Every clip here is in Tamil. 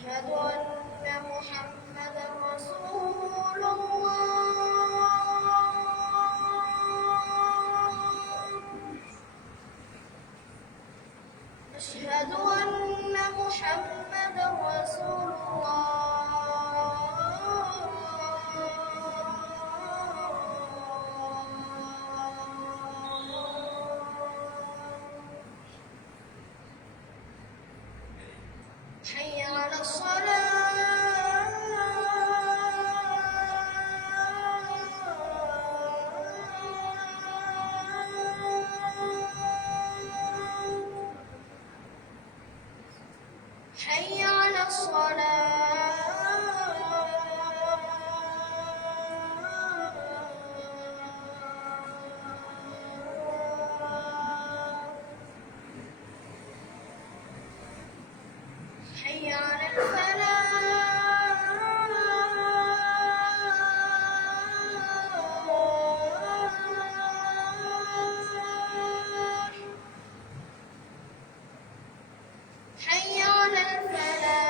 أشهد أن محمدا رسول الله. أشهد أن محمدا رسول حي على الصلاة. حي على الصلاة. حي على الفلاح. حي على الفلاح.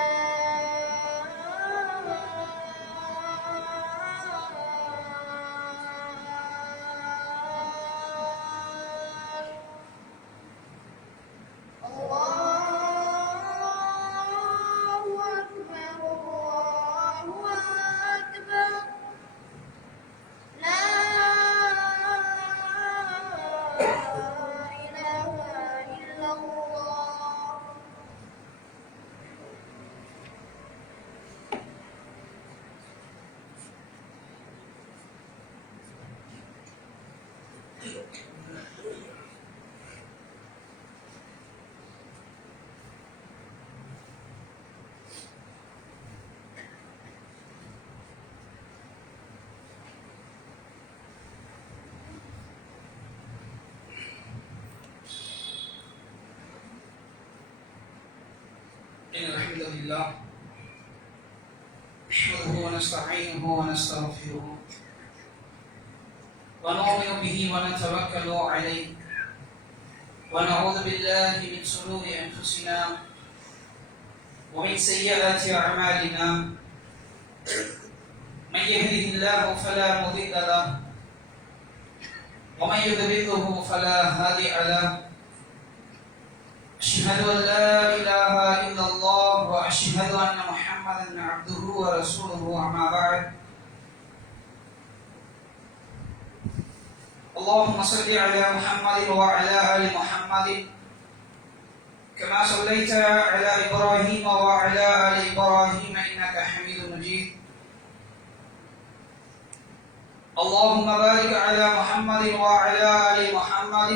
إن الحمد لله نحمده ونستعينه ونستغفره ونؤمن به ونتوكل عليه ونعوذ بالله من شرور أنفسنا ومن سيئات أعمالنا. من يهده الله فلا مضل له ومن يضلله فلا هادي له. أشهد أن لا إله إلا الله وأشهد أن محمدا عبده ورسوله. أما بعد، اللهم صل على محمد وعلى آل محمد كما صليت على إبراهيم وعلى آل إبراهيم إنك حميد مجيد. اللهم بارك على محمد وعلى آل محمد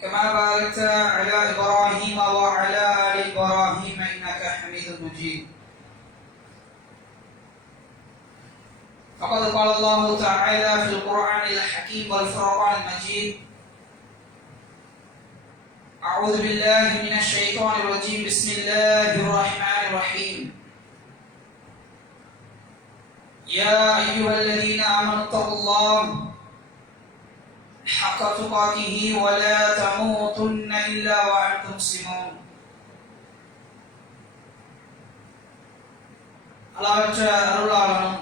كما باركت على إبراهيم وعلى آل إبراهيم إنك حميد مجيد. فقد قال الله تعالى في القرآن الحكيم والفرقان المجيد: أعوذ بالله من الشيطان الرجيم. بسم الله الرحمن الرحيم. يا أيها الذين آمنوا اتقوا الله حق تقاته ولا تموتن إلا وأنتم مسلمون. அளவற்ற அருளாளனும்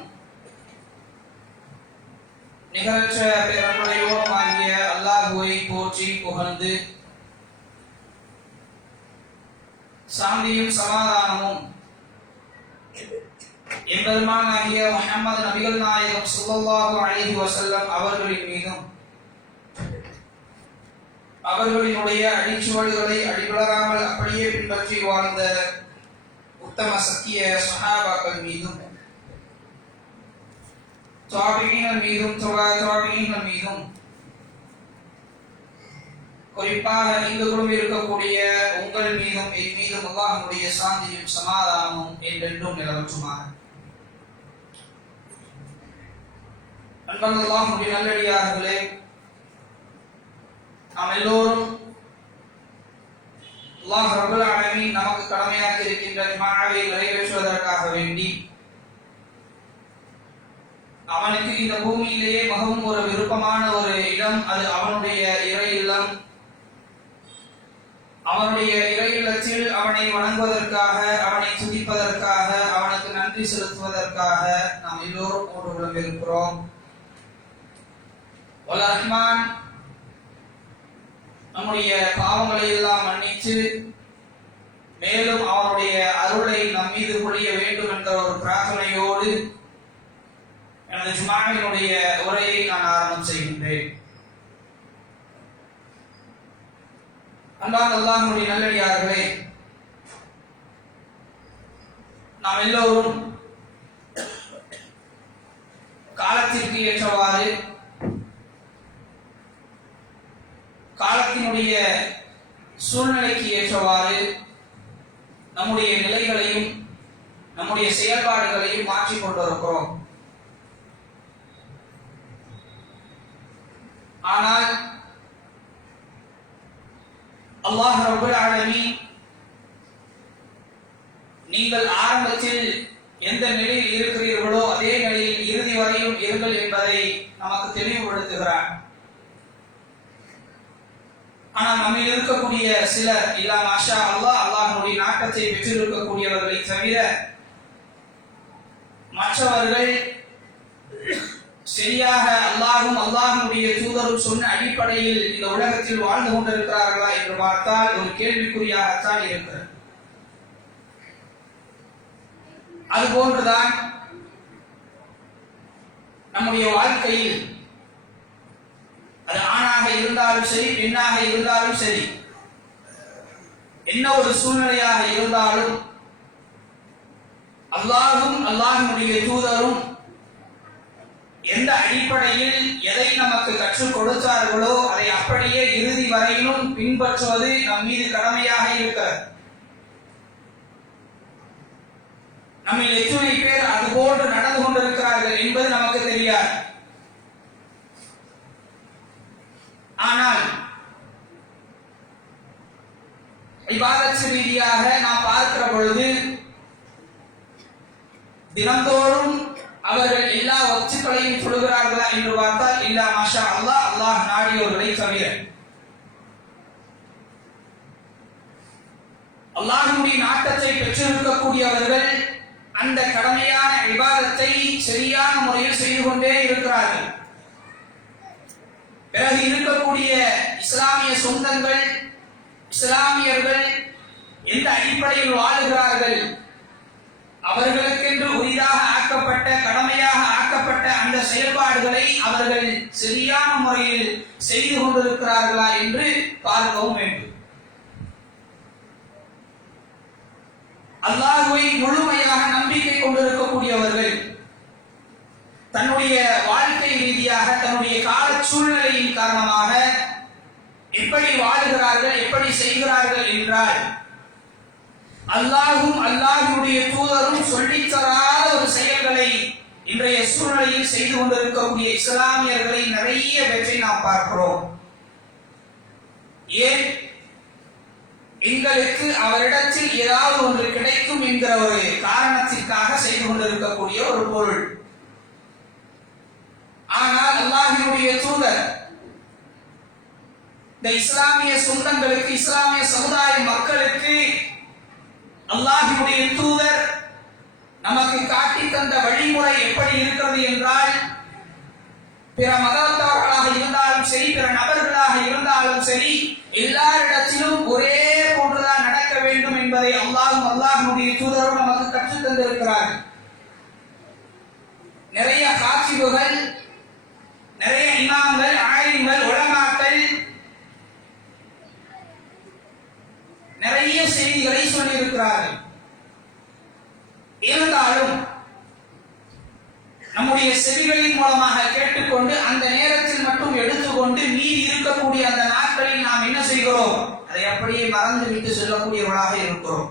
நிகரற்ற பேரன்புடையோனுமாகிய அல்லாஹுவை போற்றி புகழ்ந்து சாந்தியும் சமாதானமும் எம்பெருமானாகிய முஹம்மது நபிகள் நாயகம் ஸல்லல்லாஹு அலைஹி வஸல்லம் அவர்களின் மீதும் அவர்களினுடைய அடிச்சுவடுகளை அடிபடராமல் அப்படியே பின்பற்றி வாழ்ந்த உத்தம சத்திய சஹாபாக்கள் மீதும் தாபிஈன்கள் மீதும் தாபிஈன்கள் மீதும் குறிப்பாக இங்குகளும் இருக்கக்கூடிய உங்கள் மீதும் என் மீதும் அல்லாஹ்வுடைய சாந்தியும் சமாதானமும் என்றென்றும் நிலவற்றுமாக. அன்பார்ந்த அல்லாஹ்வுடைய நல்லடியார்களே, நாம் எல்லோரும் அல்லாஹ் ரப்பல் ஆலமீன் நமக்கு கடமையாக்கி இருக்கின்ற ஜும்ஆவை நிறைவேற்றுவதற்காக வேண்டி அவனுக்கு இந்த பூமியிலேயே மிகவும் ஒரு விருப்பமான ஒரு இடம், அது அவனுடைய இறை இல்லம். அவனுடைய இறை இல்லத்தில் அவனை வணங்குவதற்காக, அவனை துதிப்பதற்காக, அவனுக்கு நன்றி செலுத்துவதற்காக நாம் எல்லோரும் ஒன்று விளம்பியிருக்கிறோம். வல்ல ரஹ்மான் நம்முடைய பாவங்களை எல்லாம் மன்னித்து மேலும் அவனுடைய அருளை நம் மீது பொழிய வேண்டும் என்ற ஒரு பிரார்த்தனையோடு எனது ஜுமாவினுடைய உரையை நான் ஆரம்பம் செய்கின்றேன். அன்பார்ந்த அல்லாஹ்வுடைய நல்லடியார்களே, நாம் எல்லோரும் காலத்திற்கு ஏற்றவாறு, காலத்தினுடைய சூழ்நிலைக்கு ஏற்றவாறு நம்முடைய நிலைகளையும் நம்முடைய செயல்பாடுகளையும் மாற்றிக் கொண்டிருக்கிறோம். ஆனால் அல்லாஹ் ரப்பல் ஆலமீன் நீங்கள் ஆரம்பத்தில் எந்த நிலையில் இருக்கிறீர்களோ அதே நிலையில் இறுதி வரையும் இருங்கள் என்பதை நமக்கு தெளிவுபடுத்துகிறார். ஆனால் நம்மில் இருக்கக்கூடிய சிலர் இல்லா மாஷா அல்லாஹ், அல்லாஹ்வுடைய நாட்டத்தை பெற்றிருக்கக்கூடியவர்களை தவிர மற்றவர்கள் சரியாக அல்லாஹும் அல்லாஹ்வுடைய தூதரும் சொன்ன அடிப்படையில் இந்த உலகத்தில் வாழ்ந்து கொண்டிருக்கிறார்களா என்று பார்த்தால் ஒரு கேள்விக்குறியாகத்தான் இருக்கிறது. அதுபோன்றுதான் நம்முடைய வாழ்க்கையில், அது ஆணாக இருந்தாலும் சரி, பெண்ணாக இருந்தாலும் சரி, என்ன ஒரு சூழ்நிலையாக இருந்தாலும் அல்லாஹும் அல்லாஹ்வுடைய தூதரும் எந்த அடிப்படையில் எதை நமக்கு கற்றுக் கொடுத்தார்களோ அதை அப்படியே இறுதி வரையிலும் பின்பற்றுவது நம் மீது கடமையாக இருக்கிறது. நம்மில் எத்தனை பேர் அதுபோன்று நடந்து கொண்டிருக்கிறார்கள் என்பது நமக்கு தெரியாது. ஆனால் இபாதத் ரீதியாக நாம் பார்க்கிற பொழுது தினந்தோறும் அவர்கள் எல்லா வக்துகளையும் சொல்கிறார்களா என்று பார்த்தால் இல்லா மாஷா அல்லாஹ், அல்லாஹ் நாடியோர்களை தவிர. அல்லாஹ்வுடைய நாட்டத்தை பெற்றிருக்கக்கூடியவர்கள் அந்த கடமையான இபாதத்தை சரியான முறையில் செய்து கொண்டே இருக்கிறார்கள். பிறகு இருக்கக்கூடிய இஸ்லாமிய சொந்தங்கள், இஸ்லாமியர்கள் எந்த அடிப்படையில் வாழுகிறார்கள், அவர்களுக்கென்று உரிதாக ஆக்கப்பட்ட, கடமையாக ஆக்கப்பட்ட அந்த செயல்பாடுகளை அவர்கள் சரியான முறையில் செய்து கொண்டிருக்கிறார்களா என்று பார்க்கவும் வேண்டும். அல்லாஹ்வை முழுமையாக நம்பிக்கை கொண்டிருக்கக்கூடியவர்கள் தன்னுடைய வாழ்க்கை ரீதியாக, தன்னுடைய கால சூழ்நிலையின் காரணமாக எப்படி வாழுகிறார்கள், எப்படி செய்கிறார்கள் என்றால் அல்லாஹும் அல்லாஹ்வுடைய தூதரும் சொல்லித் தராத ஒரு செயல்களை இன்றைய சூழ்நிலையில் செய்து கொண்டிருக்கக்கூடிய இஸ்லாமியர்களை நிறைய பேற்றை நாம் பார்க்கிறோம். ஏன்? எங்களுக்கு அவரிடத்தில் ஏதாவது ஒன்று கிடைக்கும் என்கிற ஒரு காரணத்திற்காக செய்து கொண்டிருக்கக்கூடிய ஒரு பொருள். ஆனால் அல்லாஹ்வுடைய தூதர் இந்த இஸ்லாமிய சொந்தங்களுக்கு, இஸ்லாமிய சமுதாய மக்களுக்கு அல்லாஹ்வுடைய தூதர் நமக்கு காட்டி தந்த வழிமுறை எப்படி இருக்கிறது என்றால், பிற மதத்தவர்களாக இருந்தாலும் சரி, பிற நபர்களாக இருந்தாலும் சரி, எல்லாரிடத்திலும் ஒரே போன்றுதான் நடக்க வேண்டும் என்பதை அல்லாஹும் அல்லாஹ்வுடைய தூதரும் நமக்கு கற்றுத் தந்திருக்கிறார்கள். நிறைய காட்சிகள், நிறைய இமாம்கள், ஆலிம்கள், உலமாக்கள் நிறைய செய்திகளை சொல்லியிருக்கிறார்கள். இருந்தாலும் நம்முடைய செவிகளின் மூலமாக கேட்டுக்கொண்டு அந்த நேரத்தில் மட்டும் எடுத்துக்கொண்டு மீறி இருக்கக்கூடிய அந்த நாட்களில் நாம் என்ன செய்கிறோம்? அதை அப்படியே மறந்து விட்டு செல்லக்கூடியவர்களாக இருக்கிறோம்.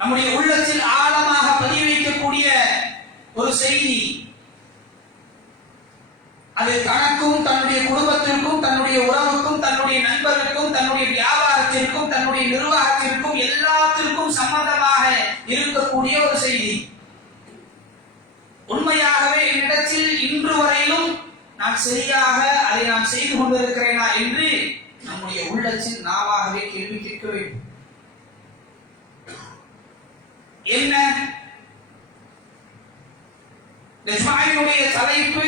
நம்முடைய உள்ளத்தில் ஆழமாக பதிய வைக்கக்கூடிய ஒரு செய்தி, அது தனக்கும், தன்னுடைய குடும்பத்திற்கும், தன்னுடைய உறவுக்கும், தன்னுடைய நண்பர்களுக்கும், தன்னுடைய வியாபாரத்திற்கும், தன்னுடைய நிர்வாகத்திற்கும் எல்லாத்திற்கும் சம்பந்தமாக இருக்கக்கூடிய ஒரு செய்தி. உண்மையாகவே என்னிடத்தில் இன்று வரையிலும் நான் சரியாக அதை நான் செய்து கொண்டிருக்கிறேனா என்று நம்முடைய உள்ளத்தில் நாமாகவே கேள்வி கேட்க வேண்டும். என்ன ஜும்ஆவினுடைய தலைப்பு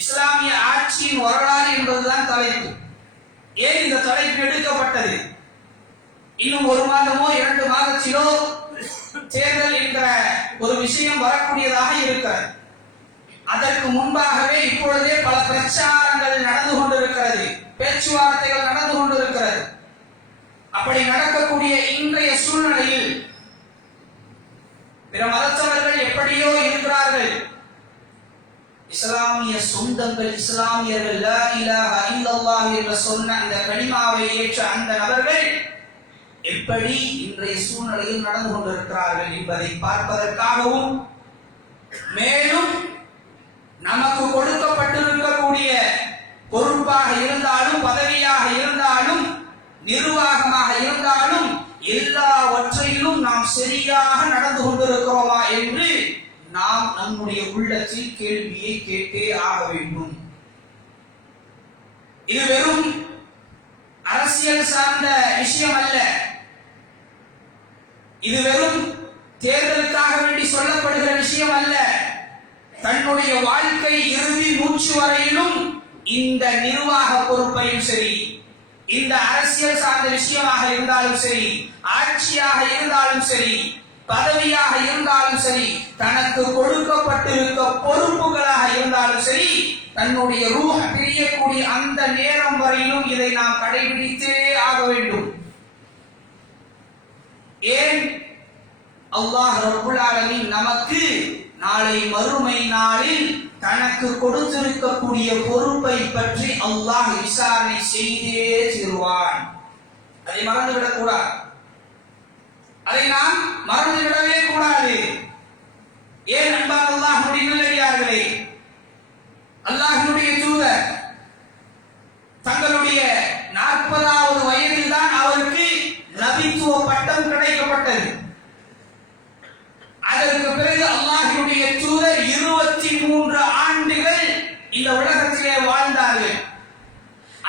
இஸ்லாமிய ஆட்சியின் வரலாறு என்பதுதான் தலைப்பு. ஏன் இந்த தலைப்பு எடுக்கப்பட்டது? இன்னும் 1 மாதமோ 2 மாதத்திலோ தேர்தல் என்கிற ஒரு விஷயம் வரக்கூடியதாக இருக்கிறது. அதற்கு முன்பாகவே இப்பொழுதே பல பிரச்சாரங்கள் நடந்து கொண்டிருக்கிறது, பேச்சுவார்த்தைகள் நடந்து கொண்டிருக்கிறது. அப்படி நடக்கக்கூடிய இன்றைய சூழ்நிலையில் பிற மதத்தவர்கள் எப்படியோ இருக்கிறார்கள். இஸ்லாமிய சொந்தங்கள், இஸ்லாமியர்கள் லா இலாஹா இல்லல்லாஹ் என்று சொன்ன அந்த கலிமாவை ஏற்ற அந்த நபர்கள் எப்படி இன்றைய சூழ்நிலையில் நடந்து கொண்டிருக்கிறார்கள் என்பதை பார்ப்பதற்காகவும், மேலும் நமக்கு கொடுக்கப்பட்டிருக்கக்கூடிய பொறுப்பாக இருந்தாலும், பதவியாக இருந்தாலும், நிர்வாகமாக இருந்தாலும் எல்லாவற்றையிலும் நாம் சரியாக நடந்து கொண்டிருக்கிறோமா என்று நாம் நம்முடைய உள்ளத்தில் கேள்வியை கேட்டே ஆக வேண்டும். இது வெறும் அரசியல் சார்ந்த விஷயம் அல்ல. இது வெறும் தேர்தலுக்காக வேண்டி சொல்லப்படுகிற விஷயம் அல்ல. தன்னுடைய வாழ்க்கை இறுதி மூச்சு வரையிலும் இந்த நிர்வாக பொறுப்பையும் சரி, இந்த அரசியல் சார்ந்த விஷயமாக இருந்தாலும் சரி, ஆட்சியாக இருந்தாலும் சரி, பதவியாக இருந்தாலும் சரி, தனக்கு கொடுக்கப்பட்டிருக்க பொறுப்புகளாக இருந்தாலும் சரி, தன்னுடைய ரூஹ் பிரியக்கூடிய அந்த நேரம் வரையிலும் இதை நாம் கடைபிடித்தே ஆக வேண்டும். ஏன்? அல்லாஹ் ரப்புல் ஆலமீன் நமக்கு நாளை மறுமை நாளில் தனக்கு கொடுத்திருக்கக்கூடிய பொறுப்பை பற்றி அல்லாஹ் விசாரணை செய்தே தீருவான். அதை மறந்துவிடக் கூடாது. அதை நாம் மறந்துவிடவே கூடாது. ஏன் அன்பான அல்லாஹ்வுடைய நல்லடியார்களே, அல்லாஹ்வுடைய தூதர் தங்களுடைய 40வது வயதில் தான் அவருக்கு நபித்துவ பட்டம் கிடைக்கப்பட்டது. அதற்கு பிறகு அல்லாஹ்வுடைய தூதர் 23 ஆண்டுகள் இந்த உலகத்திலே வாழ்ந்தார்கள்.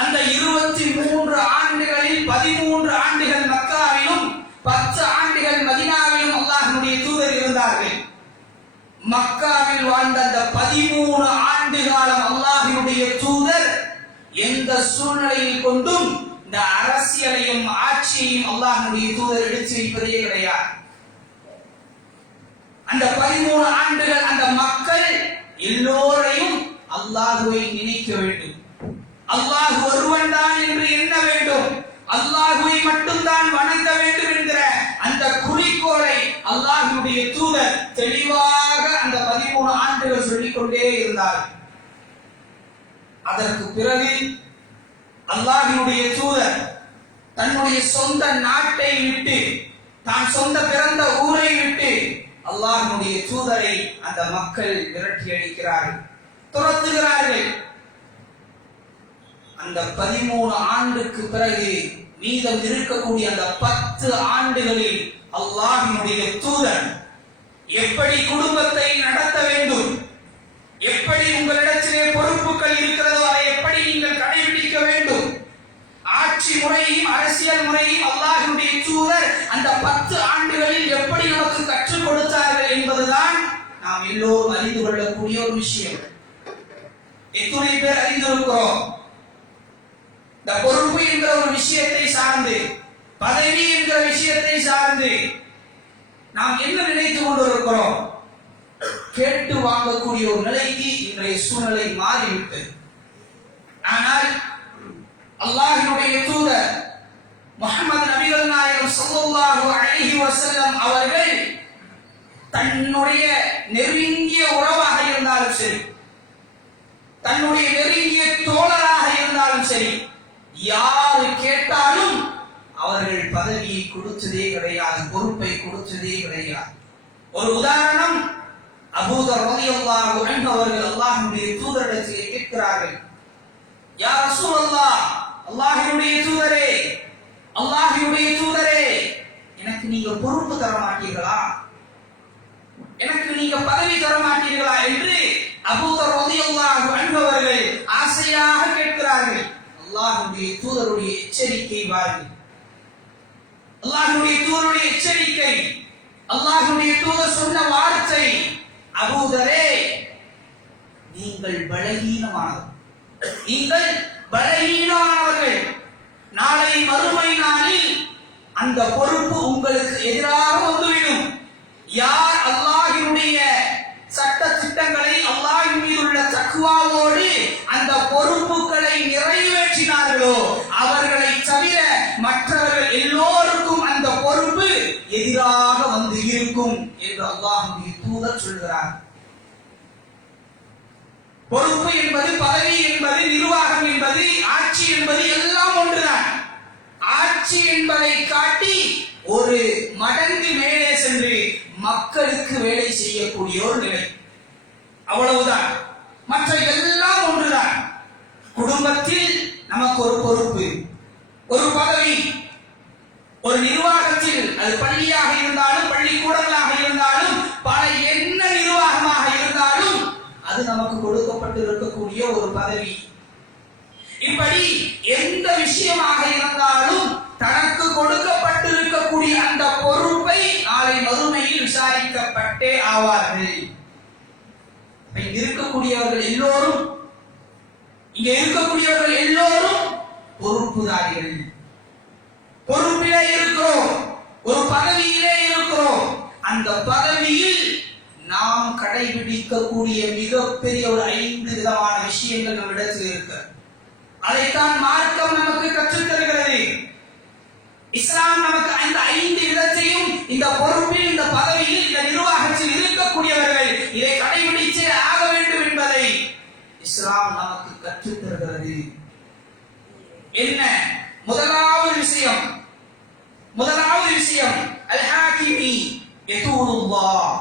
அந்த 23 ஆண்டுகளில் 13 ஆண்டுகள் மக்காவிலும் 10 ஆண்டுகள் மதீனாவிலும் அல்லாஹ்வுடைய தூதர் இருந்தார்கள். மக்காவில் வாழ்ந்த அந்த 13 ஆண்டு காலம் அல்லாஹ்வுடைய தூதர் எந்த சூழ்நிலையில் கொண்டும் இந்த அரசியலையும் ஆட்சியையும் அல்லாஹ்வுடைய தூதர் எடுத்து வைப்பதே கிடையாது. அந்த 13 ஆண்டுகள் அந்த மக்கள் எல்லோரையும் அல்லாஹ்வை நினைக்க வேண்டும், அல்லாஹ் ஒருவன் தான் என்று எண்ண வேண்டும், அல்லாஹ்வை மட்டும்தான் வணங்க வேண்டும் என்கிற அந்த குறிக்கோளை அல்லாஹ்வுடைய தூதர் தெளிவாக அந்த 13 ஆண்டுகள் சொல்லிக்கொண்டே இருந்தார். அதற்கு பிறகு அல்லாஹ்வுடைய தூதர் தன்னுடைய சொந்த நாட்டை விட்டு, தான் சொந்த பிறந்த ஊரை விட்டு அல்லாஹ்வுடைய தூதரை அந்த மக்கள் விரட்டி அடிக்கிறார்கள், துரத்துகிறார்கள். அந்த 13 ஆண்டுக்கு பிறகு மீதம் இருக்கக்கூடிய அந்த 10 ஆண்டுகளில் அல்லாஹ்வுடைய தூதர் எப்படி குடும்பத்தை நடத்த வேண்டும், எப்படி உங்களிடத்திலே பொறுப்புகள் இருக்கிறதோ அதை எப்படி நீங்கள் கடைபிடிக்க வேண்டும், ஆட்சி முறையும் அரசியல் முறையும் அல்லாஹ்வுடைய தூதர் அந்த 10 ஆண்டுகளில் எப்படி நமக்கு கற்றுக் கொடுத்தார்கள் என்பதுதான் நாம் எல்லோரும் அறிந்து கொள்ளக்கூடிய ஒரு விஷயம். எத்தனை பேர் அறிந்திருக்கிறோம்? இந்த பொறுப்பு என்கிற ஒரு விஷயத்தை சார்ந்து, பதவி என்கிற விஷயத்தை சார்ந்து நாம் என்ன நினைத்துக் கொண்டிருக்கிறோம்? கேட்டு வாங்கக்கூடிய ஒரு நிலைக்கு இன்றைய சூழ்நிலை மாறிவிட்டது. ஆனால் அல்லாஹ்வுடைய தூதர் முஹம்மது நபிகள் நாயகம் ஸல்லல்லாஹு அலைஹி வஸல்லம் அவர்கள் தன்னுடைய நெருங்கிய உறவாக இருந்தாலும் சரி, தன்னுடைய நெருங்கிய தோழராக இருந்தாலும் சரி, யாரு கேட்டாலும் அவர்கள் பதவியை கொடுத்ததே கிடையாது, பொறுப்பை கொடுத்ததே கிடையாது. ஒரு உதாரணம், அபூதர் ரலியல்லாஹு அன்ஹு அவர்கள் அல்லாஹ்வுடைய தூதரிடத்தில் கேட்கிறார்கள், யா ரசூலல்லாஹ், அல்லாஹ்வுடைய தூதரே, அல்லாஹ்வுடைய தூதரே, எனக்கு நீங்க பொறுப்பு தர மாட்டீர்களா, எனக்கு நீங்க பதவி தர மாட்டீர்களா என்று அபூதர் ரலியல்லாஹு அன்ஹு அவர்கள் ஆசையாக கேட்கிறார்கள். அல்லாஹ்வுடைய தூதருடைய எச்சரிக்கை பாருங்கள். அல்லாஹ்வுடைய தூதருடைய எச்சரிக்கை, அல்லாஹ்வுடைய தூதர் சொன்ன வார்த்தை, அபூதரே நீங்கள் பலகீனமானவர்கள், நீங்கள் பலகீனமானவர்கள். நாளை மறுமை நாளில் அந்த பொறுப்பு உங்களுக்கு எதிராக வந்துவிடும். யார் அல்லாஹ்வினுடைய சட்ட திட்டங்களை, அல்லாஹ்வின் மீது உள்ள தக்வாவோடு அந்த பொறுப்புகளை நிறைவேற்றினார்களோ அவர்களை தவிர மற்றவர்கள் எல்லோருக்கும் அந்த பொறுப்பு எதிராக வந்து இருக்கும் என்று அல்லாஹ்வுடைய தூதர் சொல்கிறார். பொறுப்பு என்பது, பதவி என்பது, நிர்வாகம் என்பது, ஆட்சி என்பது எல்லாம் ஒன்றுதான். ஆட்சி என்பதை காட்டி ஒரு மடங்கு மேலே சென்று மக்களுக்கு வேலை செய்யக்கூடிய ஒரு நிலை, அவ்வளவுதான். மற்ற எல்லாம் ஒன்றுதான். குடும்பத்தில் நமக்கு ஒரு பொறுப்பு, ஒரு பதவி, ஒரு நிர்வாகத்தில், அது பள்ளியாக இருந்தாலும் பள்ளிக்கூடங்களாக இருந்தாலும் பல என்ன நிர்வாகமாக இருந்தாலும் அது நமக்கு கொடுக்கப்பட்டு இருக்கக்கூடிய ஒரு பதவி. இப்படி எந்த விஷயமாக இருந்தாலும் தனக்கு கொடுக்கப்பட்டிருக்கக்கூடிய அந்த பொறுப்பை நாளை மறுமையில் விசாரிக்கப்பட்டே ஆவார்கள். இங்க இருக்கக்கூடியவர்கள் எல்லோரும் பொறுப்புதாரிகள். பொறுப்பிலே இருக்கிறோம், ஒரு பதவியிலே இருக்கிறோம். அந்த பதவியில் நாம் கடைபிடிக்கக்கூடிய மிகப்பெரிய ஒரு 5 விதமான விஷயங்கள் நம்மிடத்தில் இருக்கு. அதைத்தான் மார்க்கம் நமக்கு கற்றுத் தருகிறது. இஸ்லாம் நமக்கு அந்த 5 விதத்தையும், இந்த பொறுப்பில், இந்த பதவியில், இந்த நிர்வாகத்தில் இருக்கக்கூடியவர்கள் இதை கடைபிடிச்சே ஆக வேண்டும் என்பதை இஸ்லாம் நமக்கு கற்றுத் தருகிறது. என்ன முதலாவது விஷயம் அல் ஹாகிமி யதூலுல்லாஹ்.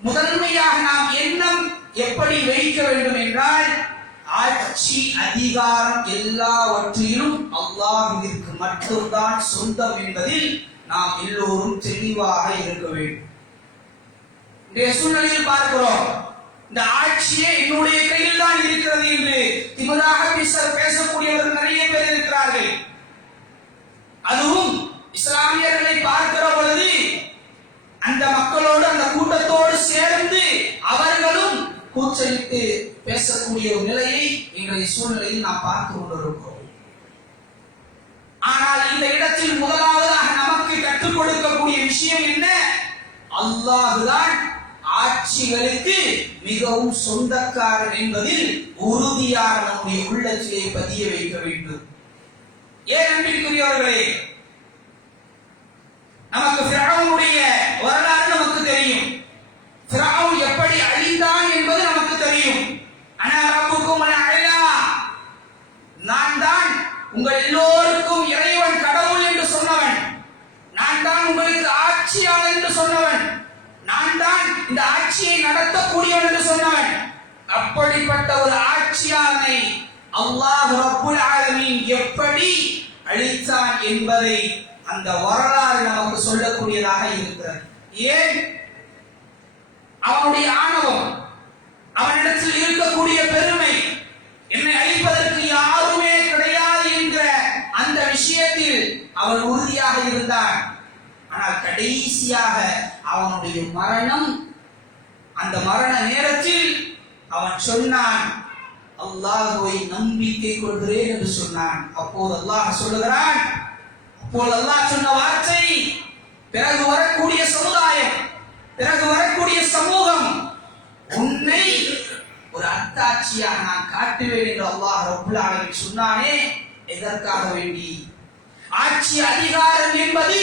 முதன்மையாக நாம் எண்ணம் எப்படி வைக்க வேண்டும் என்றால், ஆட்சி அதிகாரம் எல்லாவற்றிலும் அல்லாஹ்விற்கு மட்டும்தான் சொந்தம் என்பதில் நாம் எல்லோரும் தெளிவாக இருக்க வேண்டும். இன்றைய சூழ்நிலையில் பார்க்கிறோம், இந்த ஆட்சியே என்னுடைய கையில் தான் இருக்கிறது என்று திமிராக பேசக்கூடியவர்கள் நிறைய பேர் இருக்கிறார்கள். அதுவும் இஸ்லாமியர்களை பார்க்கிற பொழுது அந்த மக்களோடு, அந்த கூட்டத்தோடு சேர்ந்து அவர்களும் கூச்சலிட்டு பேசக்கூடிய ஒரு நிலையை இன்றைய சூழ்நிலையில் நாம் பார்த்து கொண்டிருக்கிறோம். ஆனால் இந்த இடத்தில் முதலாவதாக நமக்கு கற்றுக் கொடுக்கக்கூடிய விஷயம் என்ன? அல்லாஹ்தான் ஆட்சிகளுக்கு மிகவும் சொந்தக்காரன் என்பதில் உறுதியாக நம்முடைய உள்ளத்திலே பதிய வைக்க வேண்டும். ஏன் அன்பிற்குரியவர்களே, நமக்கு ஃபிரௌனுடைய வரலாறு நமக்கு தெரியும். ஃபிரௌன் எப்படி அழிந்தான் என்பது நமக்கு தெரியும். அனா ரப்புக்கும் அலா, நான் தான் உங்கள் எல்லோருக்கும் இறைவன், கடவுள் என்று சொன்னவன், நான் தான் உங்களுக்கு ஆட்சியாளர் என்று சொன்னவன், நான் தான் இந்த ஆட்சியை நடத்தக்கூடியவன் என்று சொன்னவன். அப்படிப்பட்ட ஒரு ஆட்சியாளனை அல்லாஹ் ரப்புல் ஆலமீன் எப்படி அழித்தான் என்பதை அந்த வரலாறு நமக்கு சொல்லக்கூடியதாக இருக்கிறது. ஏன்? அவனுடைய ஆணவம், அவனிடத்தில் இருக்கக்கூடிய பெருமை, என்னை அழிப்பதற்கு யாருமே கிடையாது என்ற அந்த விஷயத்தில் அவன் உறுதியாக இருந்தான். ஆனால் கடைசியாக அவனுடைய மரணம், அந்த மரண நேரத்தில் அவன் சொன்னான், அல்லாஹ்வை நம்பிக்கை கொள்கிறேன் என்று சொன்னான். அப்போது அல்லாஹ் சொல்லுகிறான், அப்போது அல்லாஹ் சொன்ன வார்த்தை, பிறகு வரக்கூடிய சமுதாயம், பிறகு வரக்கூடிய சமூகம் உன்னை ஒரு அத்தாட்சியாக நான் காட்டுவேன் என்று அல்லாஹ் ரப்புல் ஆலமீன் சொன்னானே. எதற்காக வேண்டி? ஆட்சி அதிகாரம் என்பது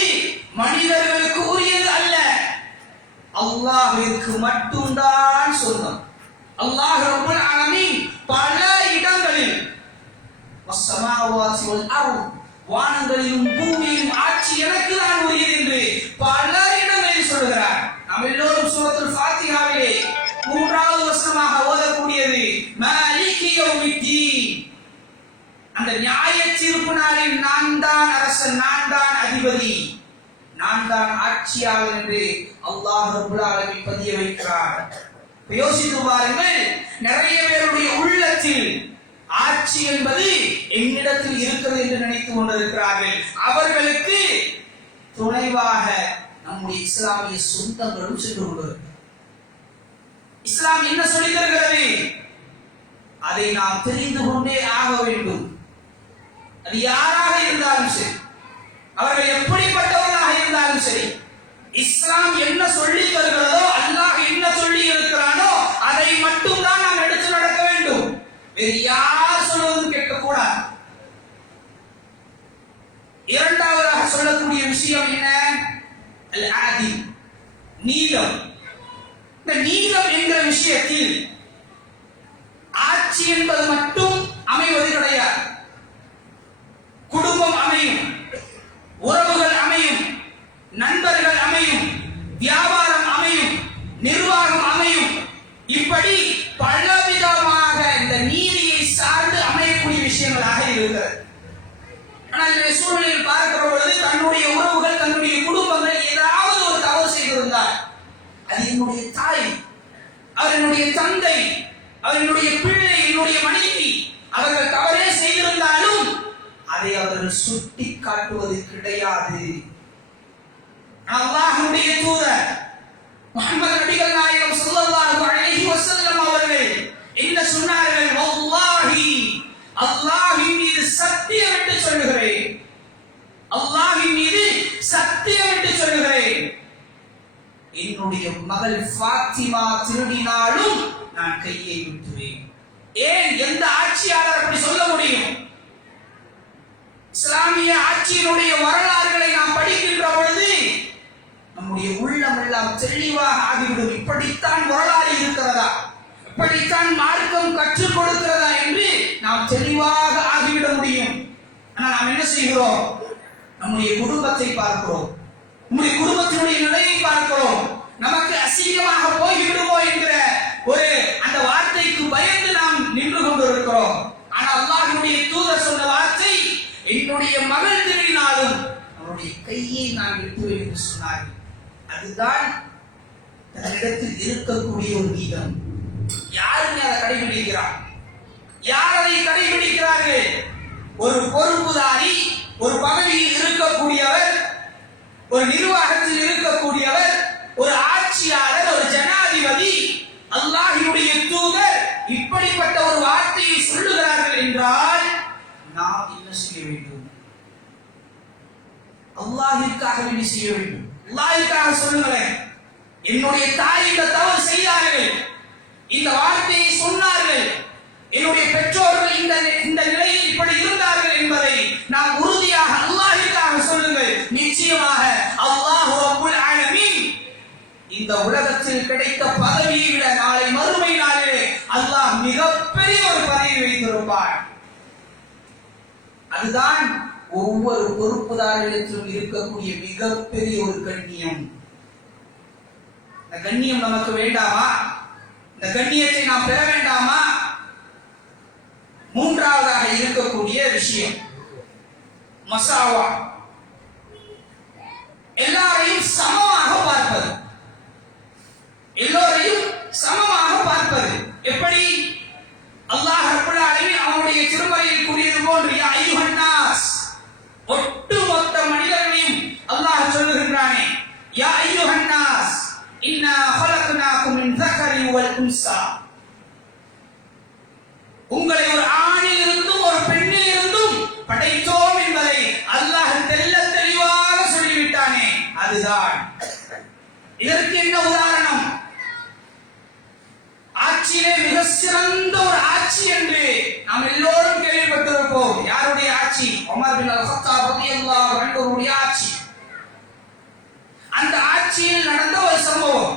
மனிதர்களுக்கு உரியது அல்ல, அல்லாஹ்விற்கு மட்டும்தான் சொந்தம். அல்லாஹ் ரப்புல் ஆலமீன் பல இடங்களில் வஸ்ஸமாவாதி வல் அர்த், வானங்களிலும் பூமியிலும் ஆட்சி எனக்கு தான் உரியது என்று பல இடங்களில் சொல்கிறார். நாம் எல்லோரும் சூரத்துல் ஃபாத்திஹாவிலே 3வது வசனமாக ஓதக்கூடியது மாலிகி யௌமித்தீன், அந்த நியாய தீர்ப்பு நாளில் நான் தான் அரசன், நான் தான் அதிபதி, நான் தான் ஆட்சியாளர் என்று அல்லாஹ் ரப்புல் ஆலமீன் பதிய வைக்கிறார். யோசித்து பாருங்கள், நிறைய பேருடைய உள்ளத்தில் ஆட்சி என்பது என்னிடத்தில் இருக்கிறது என்று நினைத்துக் கொண்டிருக்கிறார்கள். அவர்களுக்கு துணைவாக நம்முடைய இஸ்லாமிய சொந்தங்களும் சென்று கொண்டிருக்கிறது. இஸ்லாம் என்ன சொல்லி தருகிறது? அதை நாம் தெரிந்து கொண்டே ஆக வேண்டும். அது யாராக இருந்தாலும் சரி, அவர்கள் எப்படிப்பட்டவர்களாக இருந்தாலும் சரி, இஸ்லாம் என்ன சொல்லி தருகிறதோ, அல்லாஹ் என்ன சொல்லி இருக்கிறானோ அதை மட்டும் தான் நாம் எடுத்து நடக்க வேண்டும். வேறு யார் சொல்வதும் கேட்கக்கூடாது. இரண்டாவதாக சொல்லக்கூடிய விஷயம் என்ன? அல்-ஆதில், நீதம். இந்த நீதம் என்கிற விஷயத்தில் ஆட்சி என்பது மட்டும் அமைவது கிடையாது. குடும்பம் அமையும், உறவுகள் அமையும், நண்பர்கள் அமையும், வியாபாரம் அமையும், நிர்வாகம் அமையும். இப்படி பலவிதமாக இந்த நீதியை சார்ந்து அமையக்கூடிய விஷயங்களாக இருக்கிறது. ஆனால் இந்த சூழ்நிலையில் பார்க்கிற பொழுது தன்னுடைய உறவுகள், தன்னுடைய குடும்பங்கள் ஏதாவது ஒரு தவறு செய்திருந்தால், அது என்னுடைய தாய், அவர் என்னுடைய தந்தை, அவர் என்னுடைய பிள்ளை, என்னுடைய மனைவி, அவர்கள் தவறே செய்திருந்தாலும் அதை அவர்கள் சுட்டி காட்டுவது கிடையாது. அல்லாஹ்வுடைய தூதர் முஹம்மது நபிகள் நாயகம் ஸல்லல்லாஹு அலைஹி வஸல்லம் அவர்கள் என்ன சொன்னார்கள்? வல்லாஹி, அல்லாஹ்வின் மீது சத்தியமிட்டு சொல்லுகிறேன், அல்லாஹ்வின் மீது சத்தியமிட்டு சொல்லுகிறேன், என்னுடைய மகள் ஃபாத்திமா திருடினாலும் நான் கையை விட்டுவேன். ஏன்? எந்த ஆட்சியாளர் அப்படி சொல்ல முடியும்? இஸ்லாமிய ஆட்சியினுடைய வரலாறுகளை நாம் படிக்கின்ற பொழுது நம்முடைய உள்ளம் எல்லாம் தெளிவாக ஆகிவிடும். இப்படித்தான் வரலாறு இருக்கிறதா, இப்படித்தான் மார்க்கம் கற்றுக் கொடுக்கிறதா என்று நாம் தெளிவாக ஆகிவிட முடியும். ஆனால் நாம் என்ன செய்கிறோம்? நம்முடைய குடும்பத்தை பார்க்கிறோம், நம்முடைய குடும்பத்தினுடைய நிலையை பார்க்கிறோம். நமக்கு அசிங்கமாக போய்விடுமோ என்கிற ஒரு அந்த வார்த்தைக்கு பயந்து நாம் நின்று கொண்டிருக்கிறோம். ஆனால் அல்லாஹ்வுடைய தூதர் சொன்ன வார்த்தை, என்னுடைய மகள் திருடினாலும் அவருடைய கையை நான் விட்டுவேன் என்று சொன்னார்கள். அதுதான் தன்னிடத்தில் இருக்கக்கூடிய ஒரு நீதம். யாருமே அதை கடைபிடிக்கிறார்? யார் அதை கடைபிடிக்கிறார்கள்? ஒரு பொறுப்புதாரி, ஒரு பதவியில் இருக்கக்கூடியவர், ஒரு நிர்வாகத்தில் இருக்கக்கூடியவர், ஒரு ஆட்சியாளர், ஒரு ஜனாதிபதி, அல்லாஹ்வுடைய தூதர் இப்படிப்பட்ட ஒரு வார்த்தையை சொல்லுகிறார்கள் என்றால் நாம் என்ன செய்ய வேண்டும்? அல்லாஹ்விற்காக என்ன செய்ய வேண்டும்? அல்லாஹ்விற்காக சொல்லுங்களேன். என்னுடைய தாய் இந்த தவறு செய்தார்கள், இந்த வார்த்தையை சொன்னார்கள், என்னுடைய பெற்றோர்கள் இந்த நிலையில் இப்படி இருந்தார்கள் என்பதை நாம் உறுதியாக அல்லாஹ்விற்காக சொல்லுங்கள். நிச்சயமாக அல்லாஹ் ரப்புல் ஆலமீன் இந்த உலகத்தில் கிடைத்த பதவியை விட நாளை மறுமை நாளிலே அல்லாஹ் மிகப்பெரிய ஒரு பதவி வைத்திருப்பார். அதுதான் ஒவ்வொரு பொறுப்புதாரிடத்திலும் இருக்கக்கூடிய மிகப்பெரிய ஒரு கண்ணியம். இந்த கண்ணியம் நமக்கு வேண்டாமா? இந்த கண்ணியத்தை நாம் பெற வேண்டாமா? மூன்றாவதாக இருக்கக்கூடிய விஷயம் மசாவா, எல்லாரையும் சமமாக பார்ப்பது. எல்லோரையும் சமமாக பார்ப்பது எப்படி? அல்லாஹ் ரப்பல் ஆலமீன் அவனுடைய திருமறையில் கூறியது போன்று, யா அய்யுஹன் நாஸ், ஒட்டுமொத்த மனிதர்களையும் அல்லாஹ் சொல்லுகின்றானே, யா அய்யுஹன் நாஸ் இன்னா ஹலக்னாகும் மின் ذكر والانثى, உங்களை ஒரு ஆணில் இருந்தும் ஒரு பெண்ணில் இருந்தும் படைத்தோம் என்பதை அல்லாஹ் தெள்ளத் தெளிவாக சொல்லிவிட்டானே. அதுதான் இதற்கு என்ன உதாரணம்? ஆட்சியிலே மிக சிறந்த ஒரு ஆட்சி என்று நாம் எல்லோரும் கேள்விப்பட்டிருப்போம். யாருடைய ஆட்சி? உமர் பின் அல்-கத்தாப் ரலியல்லாஹு அன்ஹுவுடைய ஆட்சி. அந்த ஆட்சியில் நடந்த ஒரு சம்பவம்,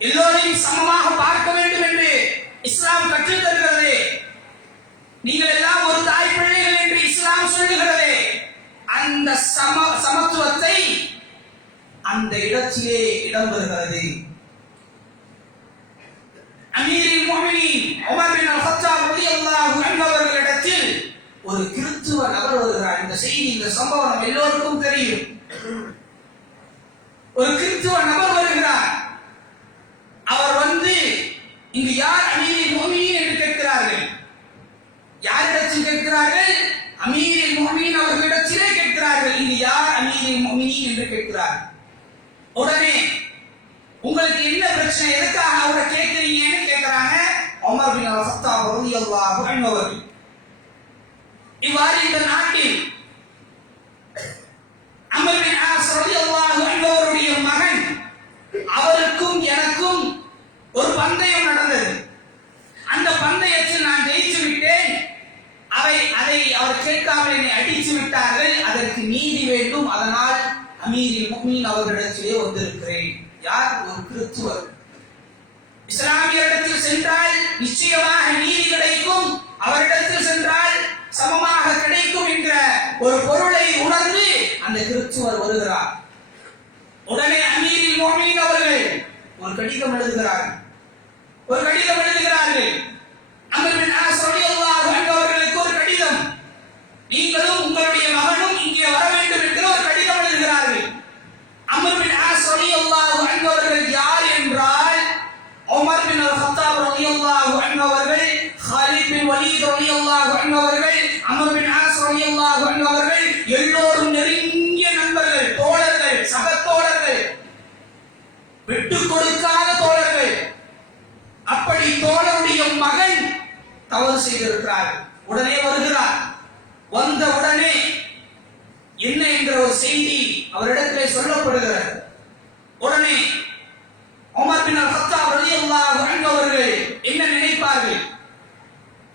எல்லோரையும் சமமாக பார்க்க வேண்டும் என்று இஸ்லாம் கற்றுத் தருகிறது. நீங்கள் எல்லாம் ஒரு தாய் பிள்ளைகள் என்று இஸ்லாம் சொல்லுகிறது. அந்த சமத்துவத்தை அந்த இடத்திலே இடம்பெறுகிறது. அமீருல் முஃமினீன் உமர் பின் அல்-கத்தாப் ரலியல்லாஹு அன்ஹு அவர்களிடத்தில் ஒரு கிறிஸ்துவ நபர் வருகிறார். இந்த செய்தி, இந்த சம்பவம் எல்லோருக்கும் தெரியும். ஒரு கிறிஸ்துவ நபர் வருகிறார். அவர் வந்து, இங்கு யார் அமீருல் முஃமினீன் என்று கேட்கிறார்கள். முஃமினீன் அவர்களிடத்திலே கேட்கிறார்கள், இது யார் அமீருல் முஃமினீன் என்று கேட்கிறார்கள். உடனே உங்களுக்கு என்ன பிரச்சனை, எதுக்காக அவரை கேட்கிறீங்கன்னு கேட்கிறாங்க உமர் பின் அல்-கத்தாப் ரலியல்லாஹு அன்ஹு அவர்கள். இவ்வாறு இந்த நாட்டில் அம்ர் பின் ஆஸ் ரலியல்லாஹு அன்ஹு அவருடைய மகன், அவருக்கும் எனக்கும் ஒரு பந்தயம் நடந்தது. அந்த பந்தயத்தில் நான் ஜெயித்து விட்டேன். அதை அவர் கேட்காமல் என்னை அடித்து விட்டார்கள். அதற்கு நீதி வேண்டும். அதனால் அமீருல் முஃமினீன் அவர்களிடத்திலே வந்திருக்கிறேன். யார்? ஒரு கிறிஸ்துவர். இஸ்லாமியரிடத்தில் சென்றால் நிச்சயமாக நீதி கிடைக்கும், அவரிடத்தில் சென்றால் சமமாக கிடைக்கும் என்ற ஒரு பொருளை உணர்ந்து அந்த கிறிஸ்துவர் வருகிறார். உடனே அமீருல் முஃமினீன் அவர்கள் ஒரு கடிதம் எழுதுகிறார்கள். அம்ர் பின் ஆஸ் ரலியல்லாஹு அன்ஹு அவர்களுக்கு ஒரு கடிதம், நீங்களும் உங்களுடைய மகனும் இங்கே வர வேண்டும் என்று ஒரு கடிதம் எழுதுகிறார்கள். அம்ர் பின் ஆஸ் ரலியல்லாஹு அன்ஹு அவர்கள் யார் என்றால், உமர் பின் அல்-கத்தாப் ரலியல்லாஹு அன்ஹு அவர்கள், காலித் பின் வலீத் ரலியல்லாஹு அன்ஹு அவர்கள், அம்ர் பின் ஆஸ் ரலியல்லாஹு அன்ஹு அவர்கள் எல்லோரும் நெருங்கிய நண்பர்கள், தோழர்கள், சகத்தோழர்கள், விட்டுக் கொடுக்காத தோழர்கள். அப்படி தோழருடைய மகன் தவறு செய்திருக்கிறார். உடனே வருகிறார். வந்த உடனே என்ன என்ற ஒரு செய்தி அவரிடத்திலே சொல்லப்படுகிறது. உடனே உமர் பின் அல்-கத்தாப் ரலியல்லாஹு அன்ஹு அவர்கள் என்ன நினைப்பார்கள்?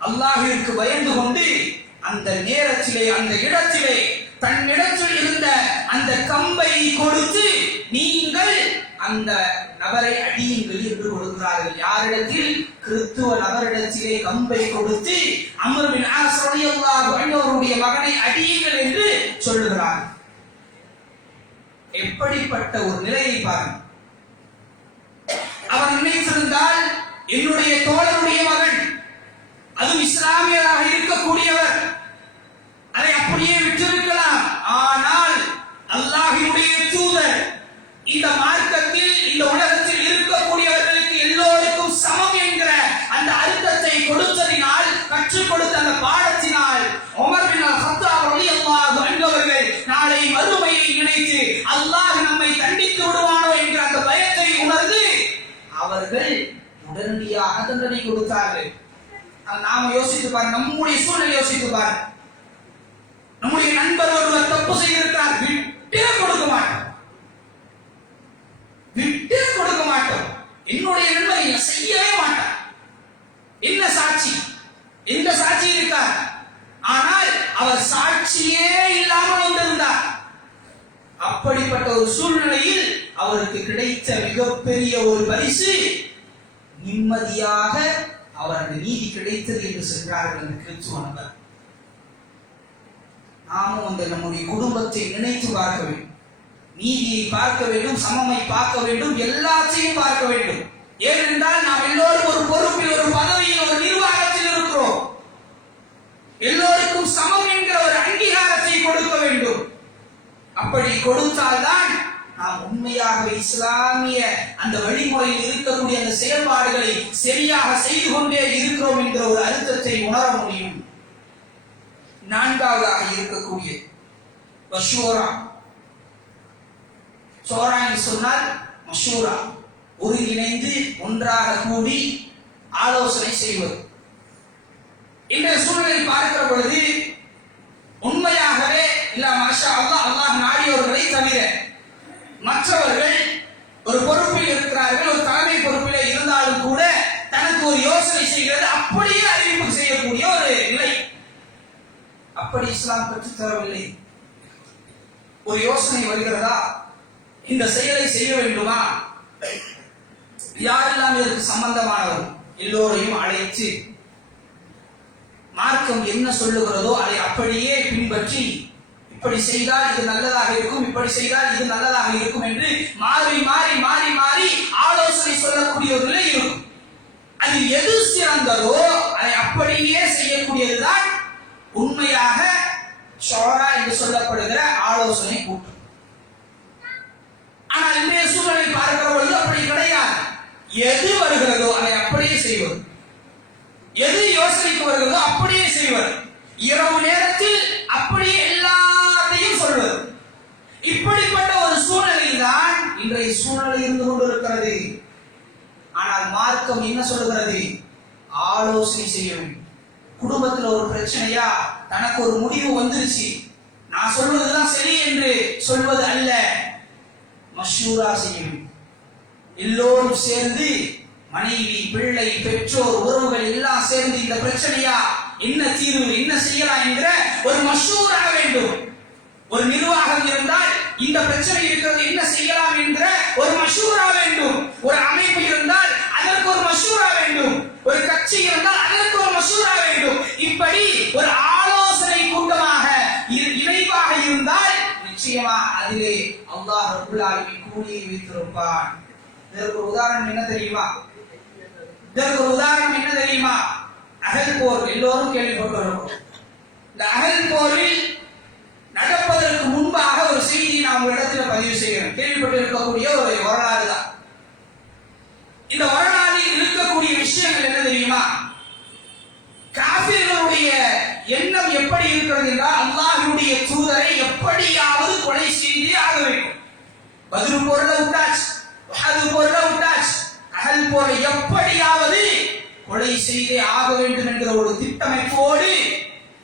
அல்லாஹ்விற்கு பயந்து கொண்டு அந்த நேரத்திலே, அந்த இடத்திலே தன்னிடத்தில் இருந்த அந்த கம்பை கொடுத்து, நீங்கள் அந்த நபரை அடியுங்கள் என்று கொடுக்கிறார்கள். யாரிடத்தில்? கிறிஸ்துவ நபரிடத்திலே கம்பை கொடுத்து அம்ர் பின் ஆஸ் ரலியல்லாஹு அன்ஹு அவருடைய மகனை அடியுங்கள் என்று சொல்லுகிறார். எப்படிப்பட்ட ஒரு நிலையை பாருங்கள். அவர் நினைத்திருந்தால் என்னுடைய தோழருடைய மகன், அதுவும் இஸ்லாமியராக இருக்கக்கூடியவர், அதை அப்படியே விட்டிருக்கலாம். ஆனால் அல்லாஹ்வுடைய தூதர் இந்த மார்க்கத்தில், இந்த உலகத்தில் இருக்கக்கூடியவர்களுக்கு எல்லோருக்கும் சமம் என்கிற அந்த அர்த்தத்தை கொடுத்ததினால், கற்றுக் கொடுத்த அந்த பாடத்தினால் உமர் பின் அல்-கத்தாப் ரலியல்லாஹு அன்ஹு அவர்கள் நாளை மறுமையை நினைத்து அல்லாஹ் நம்மை தண்டித்து விடுவானோ என்கிற அந்த பயத்தை உணர்ந்து அவர்கள் உடனடியாக தண்டனை கொடுத்தார்கள். நாம யோசித்து பாருங்க, நம்முடைய சூழ்நிலை யோசித்து பாருங்க. நம்முடைய நண்பர் ஒருவர் தப்பு செய்திருக்கிறார், விட்டே கொடுக்க மாட்டோம். என்னுடைய நண்பர் செய்யவே மாட்டார். என்ன சாட்சி? எந்த சாட்சி இருக்கார்? ஆனால் அவர் சாட்சியே இல்லாமல் வந்திருந்தார். அப்படிப்பட்ட ஒரு சூழ்நிலையில் அவருக்கு கிடைத்த மிகப்பெரிய ஒரு பரிசு, நிம்மதியாக அவருக்கு நீதி கிடைத்தது என்று சென்றார்கள் அந்த கிறிஸ்துவ நபர். நாமும் அந்த நம்முடைய குடும்பத்தை நினைத்து பார்க்க வேண்டும், நீதியை பார்க்க வேண்டும், சமமை பார்க்க வேண்டும், எல்லாத்தையும் பார்க்க வேண்டும். ஏனென்றால் நாம் எல்லோரும் ஒரு பொறுப்பில், ஒரு பதவியில், ஒரு நிர்வாகத்தில் இருக்கிறோம். எல்லோருக்கும் சமம் என்கிற ஒரு அங்கீகாரத்தை கொடுக்க வேண்டும். அப்படி கொடுத்தால்தான் நாம் உண்மையாகவே இஸ்லாமிய அந்த வழிமுறையில் இருக்கக்கூடிய அந்த செயல்பாடுகளை சரியாக செய்து கொண்டே இருக்கிறோம் என்கிற ஒரு அர்த்தத்தை உணர முடியும். நான்காவதாக இருக்கக்கூடிய மஷூரா. சோரா என்று சொன்னால் மஷூரா, ஒருங்கிணைந்து ஒன்றாக கூடி ஆலோசனை செய்வது. இன்றைய சூழ்நிலையில் பார்க்கிற பொழுது உண்மையாகவே இல்ல மாஷா அல்லாஹ், அல்லாஹ் நாடியவர்களை தவிர மற்றவர்கள் ஒரு பொறுப்பில் இருக்கிறார்கள், ஒரு தலைமை பொறுப்பிலே இருந்தாலும் கூட தனக்கு ஒரு யோசனை செய்கிறது, அப்படியே அறிவிப்பு செய்யக்கூடிய ஒரு நிலை. அப்படி இஸ்லாம் கற்றுத் தரவில்லை. ஒரு யோசனை வருகிறதா, இந்த செயலை செய்ய வேண்டுமா, யாரெல்லாம் இதற்கு சம்பந்தமானவர் எல்லோரையும் அழைத்து மார்க்கம் என்ன சொல்லுகிறதோ அதை அப்படியே பின்பற்றி, இப்படி செய்தால் இது நல்லதாக இருக்கும், இப்படி செய்தால் இது நல்லதாக இருக்கும் என்று மாறி மாறி மாறி மாறி ஆலோசனை சொல்லக்கூடிய ஒரு நிலை இருக்கும். அது எது சிறந்ததோ அதை அப்படியே செய்யக்கூடியதுதான் உண்மையாக ஷூரா என்று சொல்லப்படுகிற ஆலோசனை கூட்டம். ஆனால் இன்றைய சூழலை பார்க்கிற பொழுது அப்படி கிடையாது. எது வருகிறதோ அதை அப்படியே செய்வது, எது யோசனைக்கு வருகிறதோ அப்படியே செய்வது, இரவு நேரத்தில் அப்படியே வேண்டிய சூழ்நிலை இருந்து கொண்டிருக்கிறது. ஆனால் மார்க்கம் என்ன சொல்கிறது? ஆலோசனை செய்ய வேண்டும். குடும்பத்தில் ஒரு பிரச்சனையா, தனக்கு ஒரு முடிவு வந்துருச்சு, நான் சொல்வதுதான் சரி என்று சொல்வது அல்ல, மஷூரா செய்ய வேண்டும். எல்லோரும் சேர்ந்து, மனைவி, பிள்ளை, பெற்றோர், உறவுகள் எல்லாம் சேர்ந்து இந்த பிரச்சனையா என்ன தீர்வு, என்ன செய்யலாம் என்கிற ஒரு மஷூரா வேண்டும். ஒரு நிர்வாகம் இருந்தால் இந்த பிரச்சனை இருக்கிறது, என்ன செய்யலாம் என்கிற ஒரு மஷூரா வேண்டும். ஒரு அமைப்பு இருந்தால் அதற்கு ஒரு மஷூரா வேண்டும். ஒரு கட்சி இருந்தால் அதற்கு ஒரு மஷூரா வேண்டும். இப்படி ஒரு ஆலோசனை கூட்டமாக இணைவாக இருந்தால் நிச்சயமா அதிலே அல்லாஹ் ரப்பல் ஆலமீன் கூலியை வைத்திருப்பான். இதற்கு ஒரு உதாரணம் என்ன தெரியுமா? அகல் போர் எல்லோரும் கேள்விப்பட்டிருக்கிறோம். இந்த அகல் போரில் நடப்பதற்கு முன்பாக ஒரு செய்தி நான் உங்களிடத்தில் பதிவு செய்கிறேன். கேள்விப்பட்டு இருக்கக்கூடிய ஒரு வரலாறு தான். இந்த வரலாறில் இருக்கக்கூடிய விஷயங்கள் என்ன தெரியுமா? காஃபிர்களுடைய எண்ணம் எப்படி இருக்கிறது என்றால், அல்லாஹ்வுடைய தூதரை எப்படியாவது கொலை செய்தே ஆக வேண்டும். பத்ர் போர்ல விட்டாச்சு, உஹது போர்ல விட்டாச்சு, அகல் போர்ல எப்படியாவது கொலை செய்தே ஆக வேண்டும் என்கிற ஒரு திட்டமைப்போடு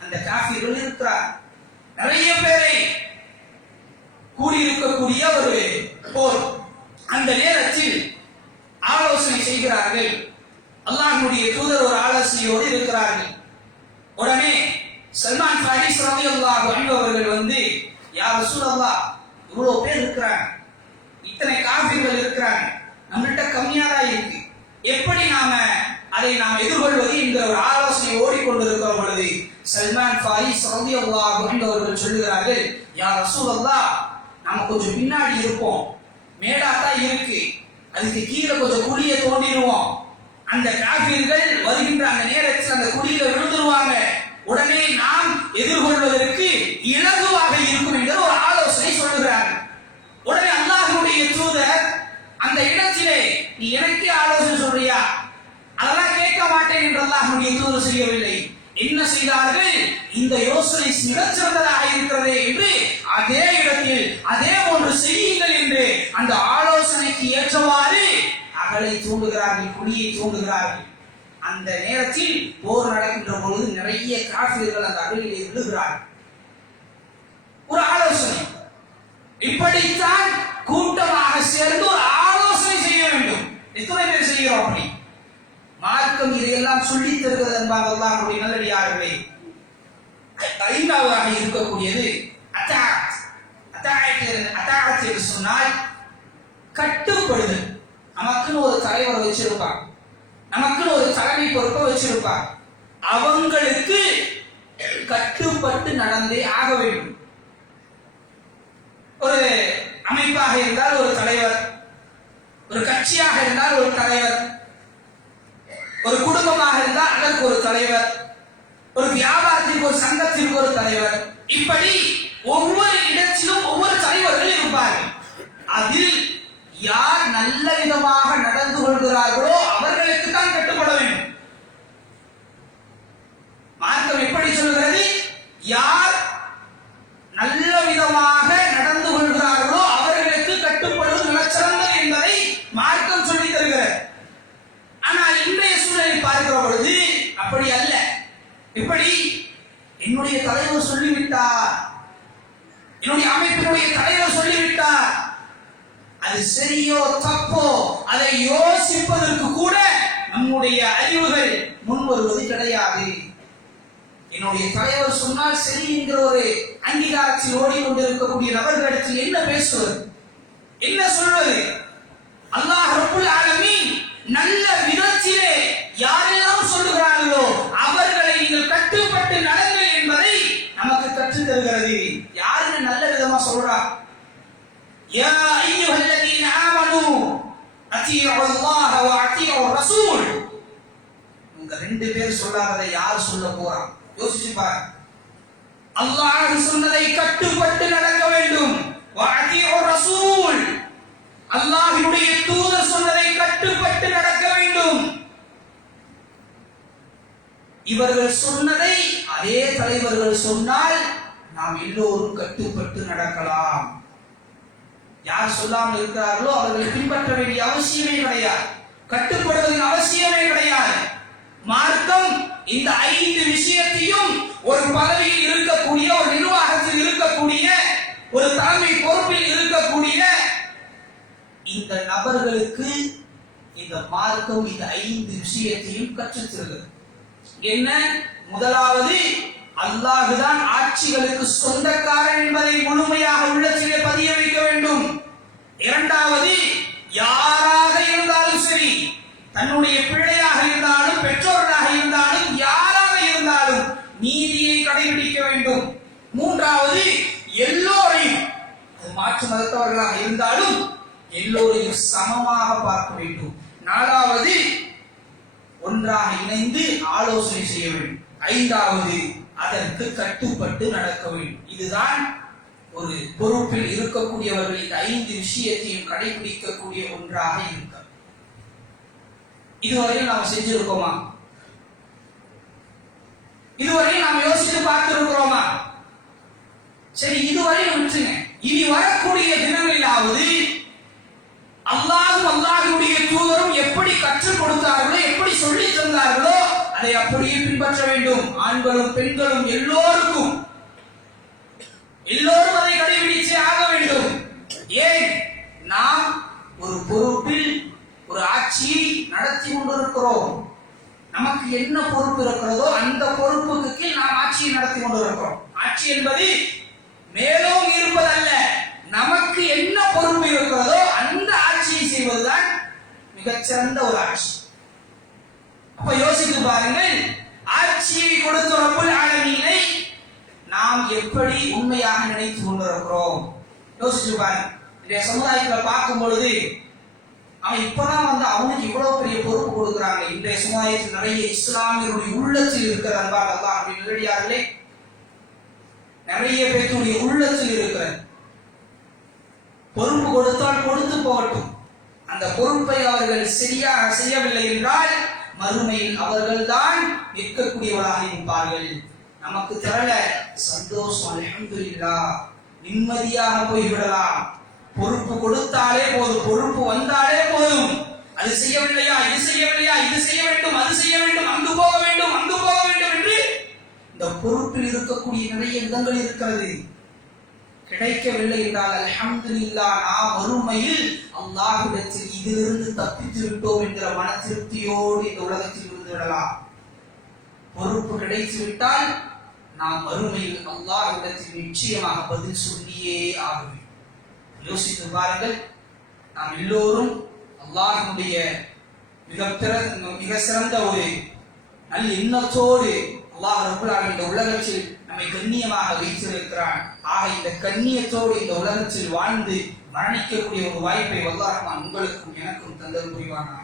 அந்த காஃபிர்கள் இருக்கிறார். நிறைய பேரை கூடியிருக்கக்கூடிய ஒரு போர். அந்த நேரத்தில் ஆலோசனை செய்கிறார்கள். அல்லாஹ்வுடைய தூதர் ஒரு ஆலோசனையோடு இருக்கிறார்கள். உடனே சல்மான் ஃபாரிஸ் ரலியல்லாஹு அன்ஹு அவர்கள் வந்து, யா ரசூலல்லாஹ், இவ்வளவு பேர் இருக்கிறாங்க, இத்தனை காஃபிர்கள் இருக்கிறாங்க, நம்மள்ட்ட கம்மியா தான் இருக்கு, எப்படி அதை நாம் எதிர்கொள்வது என்ற ஒரு ஆலோசனை ஓடிக்கொண்டிருக்கிற பொழுது சல்மான் ஃபாரிஸ் ரலியல்லாஹு அன்ஹு அவர்கள் சொல்லுகிறார்கள், யா ரசூலல்லாஹ், நாம கொஞ்சம் பின்னாடி இருப்போம், மேடா தான் இருக்கு, அதுக்கு கீழே கொஞ்சம் குழியை தோண்டிடுவோம், அந்த காஃபிர்கள் வருகின்ற அந்த நேரத்தில் அந்த குழியில விழுந்துருவாங்க, உடனே நாம் எதிர்கொள்வதற்கு இலகுவாக இருக்கும் என்ற ஒரு ஆலோசனை சொல்லுகிறார்கள். உடனே அல்லாஹ்வுடைய தூதர் அந்த இடத்திலே, நீ எனக்கே ஆலோசனை சொல்றியா, அதெல்லாம் கேட்க மாட்டேன் என்று அல்லாஹ்வுடைய தூதர் செய்யவில்லை. என்ன செய்தார்கள்? இந்த யோசனை மிகச்சிறந்ததாக இருக்கிறது என்று அதே இடத்தில் அதே போன்று செய்யுங்கள் என்று அந்த ஆலோசனைக்கு ஏற்றவாறு அகலை தூண்டுகிறார்கள், குழியை தூண்டுகிறார்கள். அந்த நேரத்தில் போர் நடக்கின்ற பொழுது நிறைய காஃபிர்கள் அந்த அகலிலே விழுகிறார்கள். ஒரு ஆலோசனை, இப்படித்தான் கூட்டமாக சேர்ந்து ஒரு ஆலோசனை செய்ய வேண்டும். எத்தனை பேர் செய்கிறோம் அப்படி? மார்க்கம் இதையெல்லாம் சொல்லித் தருகிறது என்பார் அல்லாஹ்வுடைய நல்லடியார்களே. ஐந்தாவதாக இருக்கக்கூடியது அத்தாஅத் என்று சொன்னால் கட்டுப்படுதல். நமக்குன்னு ஒரு தலைவர் வச்சிருப்பார், நமக்குன்னு ஒரு தலைமை பொறுப்பை வச்சிருப்பார், அவங்களுக்கு கட்டுப்பட்டு நடந்தே ஆக வேண்டும். ஒரு அமைப்பாக இருந்தால் ஒரு தலைவர், ஒரு கட்சியாக இருந்தால் ஒரு தலைவர், ஒரு குடும்பமாக இருந்தால் அதற்கு ஒரு தலைவர், ஒரு வியாபாரத்திற்கு ஒரு சங்கத்திற்கு ஒரு தலைவர், இப்படி ஒவ்வொரு இடத்திலும் ஒவ்வொரு தலைவர்கள் இருப்பார்கள். அதில் யார் நல்ல விதமாக நடந்து கொள்கிறார்களோ அவர்களுக்கு தான் கட்டுப்பட வேண்டும். மார்க்கம் எப்படி சொல்கிறது? யார் நல்ல விதமாக நடந்து கொள்கிறார்களோ அவர்களுக்கு கட்டுப்படுவது மிகச்சிறந்தது என்பதை மார்க்கம் சொல்லித் தருகிறது. ஆனால் இன்றைய சூழலில் பார்க்கிற பொழுது அப்படி அல்ல. இப்படி என்னுடைய தலைவர் சொல்லிவிட்டார், என்னுடைய அமைப்பினுடைய தலைவர் சொல்லிவிட்டார், அது சரியோ தப்போ அதை யோசிப்பதற்கு கூட நம்முடைய அறிவுகள் முன் வருவது கிடையாது. என்னுடைய தலைவர் சொன்னால் சரி என்கிற ஒரு அங்கீகாரத்தில் ஓடிக்கொண்டிருக்கக்கூடிய நபர்களிடத்தில் என்ன பேசுவது, என்ன சொல்வது? அல்லாஹ் ரப்புல் ஆலமீன் நல்ல விதத்திலே யாரெல்லாம் சொல்லுகிறார்களோ அவர்களை நீங்கள் கட்டுப்பட்டு நடங்கள் என்பதை நமக்கு கற்றுத் தருகிறது. யாருன்னு நல்ல விதமா சொல்றா? யா அய்யுஹல்லதீன ஆமனூ அத்தீஉ அல்லாஹ வ அத்தீஉ ரசூல். இந்த ரெண்டு பேர் சொல்லாததை யார் சொல்ல போறா? யோசிச்சு பாரு. அல்லாஹ் சொன்னதை கட்டுப்பட்டு நடக்க வேண்டும். வ அத்தீஉ ரசூல், அல்லாஹ்வுடைய தூதர் சொன்னதை கட்டுப்பட்டு நடக்க வேண்டும். இவர்கள் சொன்னதை அதே தலைவர்கள் சொன்னால் நாம் எல்லோரும் கட்டுப்பட்டு நடக்கலாம். யார் சொல்லாமல் இருக்கிறார்களோ அவர்களை பின்பற்ற வேண்டிய அவசியமே கிடையாது, கட்டுப்படுவதன் அவசியமே கிடையாது. மார்க்கம் இந்த 5 விஷயத்தையும் ஒரு பதவியில் இருக்கக்கூடிய, ஒரு நிர்வாகத்தில் இருக்கக்கூடிய, ஒரு தலைமை பொறுப்பில் இருக்கக்கூடிய இந்த நபர்களுக்கு இந்த மார்க்கம் இந்த 5 விஷயத்தையும் கற்றுத் தருகிறது. என்ன? முதலாவது, அல்லாஹ்தான் ஆட்சிகளுக்கு சொந்தக்காரன் என்பதை முழுமையாக உள்ளத்திலே பதிய வைக்க வேண்டும். இரண்டாவது, யாராக இருந்தாலும் சரி, தன்னுடைய பிள்ளையாக இருந்தாலும் பெற்றோர்களாக இருந்தாலும் யாராக இருந்தாலும் நீதியை கடைபிடிக்க வேண்டும். மூன்றாவது, எல்லோரையும், அது மாற்று மதத்தவர்களாக இருந்தாலும் எல்லோரையும் சமமாக பார்க்க வேண்டும். நாலாவது, ஒன்றாக இணைந்து ஆலோசனை செய்ய வேண்டும். ஐந்தாவது, அதற்கு கட்டுப்பட்டு நடக்க வேண்டும். இதுதான் ஒரு பொறுப்பில் இருக்கக்கூடியவர்கள் இந்த 5 விஷயத்தையும் கடைபிடிக்கக்கூடிய ஒன்றாக இருக்க. இதுவரையும் நாம் செஞ்சிருக்கோமா? இதுவரையும் நாம் யோசித்து பார்த்திருக்கிறோமா? சரி, இதுவரையும் விட்டுருங்க. இனி வரக்கூடிய தினங்களிலாவது அல்லாஹ்வும் அல்லாஹ்வுடைய தூதரும் எப்படி கற்றுக் கொடுத்தார்களோ, எப்படி சொல்லி தந்தார்களோ அதை அப்படியே பின்பற்ற வேண்டும். ஆண்களும் பெண்களும் எல்லோரும் அதை கடைபிடிச்சே ஆக வேண்டும். ஏன்? நாம் ஒரு பொறுப்பில் ஒரு ஆட்சியை நடத்தி கொண்டிருக்கிறோம். நமக்கு என்ன பொறுப்பு இருக்கிறதோ அந்த பொறுப்புக்கு கீழ் நாம் ஆட்சியை நடத்தி கொண்டிருக்கிறோம். ஆட்சி என்பது மேலும் இருப்பதல்ல, நமக்கு என்ன பொறுப்பு இருக்கிறதோ அந்த ஆட்சியை செய்வதுதான் மிகச்சிறந்த ஒரு ஆட்சி. அப்ப யோசித்து பாருங்கள், ஆட்சியை கொடுத்த ரப்புல் ஆலமீனை நாம் எப்படி உண்மையாக நினைத்து கொண்டிருக்கிறோம்? யோசிச்சு பாருங்க. இந்த சமுதாயத்தில் பார்க்கும் பொழுது அவன் இப்பதான் அவனுக்கு இவ்வளவு பெரிய பொறுப்பு கொடுக்கிறாங்க. இன்றைய சமுதாயத்தில் நிறைய இஸ்லாமியருடைய உள்ளத்தில் இருக்கிற அன்பாக அல்லாஹ் அப்படி நல்லடியார்களே, நிறைய பேருடைய உள்ளத்தில் இருக்கிற பொறுப்பு கொடுத்தால் கொடுத்து போகட்டும். அந்த பொறுப்பை அவர்கள் சரியாக செய்யவில்லை என்றால் மறுமையில் அவர்கள் தான் நிற்கக்கூடியவர்களாக இருப்பார்கள். நமக்கு தரல சந்தோஷம், அல்ஹம்துலில்லாஹ், நிம்மதியாக போய்விடலாம். பொறுப்பு கொடுத்தாலே போதும், பொறுப்பு வந்தாலே போதும். அது செய்யவில்லையா, இது செய்யவில்லையா, இது செய்ய வேண்டும், அது செய்ய வேண்டும், அங்கு போக வேண்டும், அங்கு போக வேண்டும் என்று இந்த பொறுப்பில் இருக்கக்கூடிய நிறைய விதங்கள் இருக்கிறது. கிடைக்கவில்லை என்றால் அல்ஹம்துலில்லாஹ், நாம் மறுமையில் அல்லாஹ்விடத்தில் இதிலிருந்து தப்பித்து விட்டோம் என்கிற மன திருப்தியோடு இந்த உலகத்தில் இருந்து விடலாம். பொறுப்பு கிடைத்து விட்டால் நாம் மறுமையில் அல்லாஹ்விடத்தில் நிச்சயமாக பதில் சொல்லியே ஆகும். யோசித்து பாருங்கள், நாம் எல்லோரும் அல்லாஹ்வுடைய மிக சிறந்த ஒரு நல்ல எண்ணத்தோடு அல்லாஹ் ரப்பல் ஆலமீன் இந்த உலகத்தில் நம்மை கண்ணியமாக வைத்திருக்கிறான். ஆக இந்த கண்ணியத்தோடு இந்த உலகத்தில் வாழ்ந்து மரணிக்கக்கூடிய ஒரு வாய்ப்பை அல்லாஹ் ரஹ்மான் உங்களுக்கும் எனக்கும் தந்தல் புரிவானாக.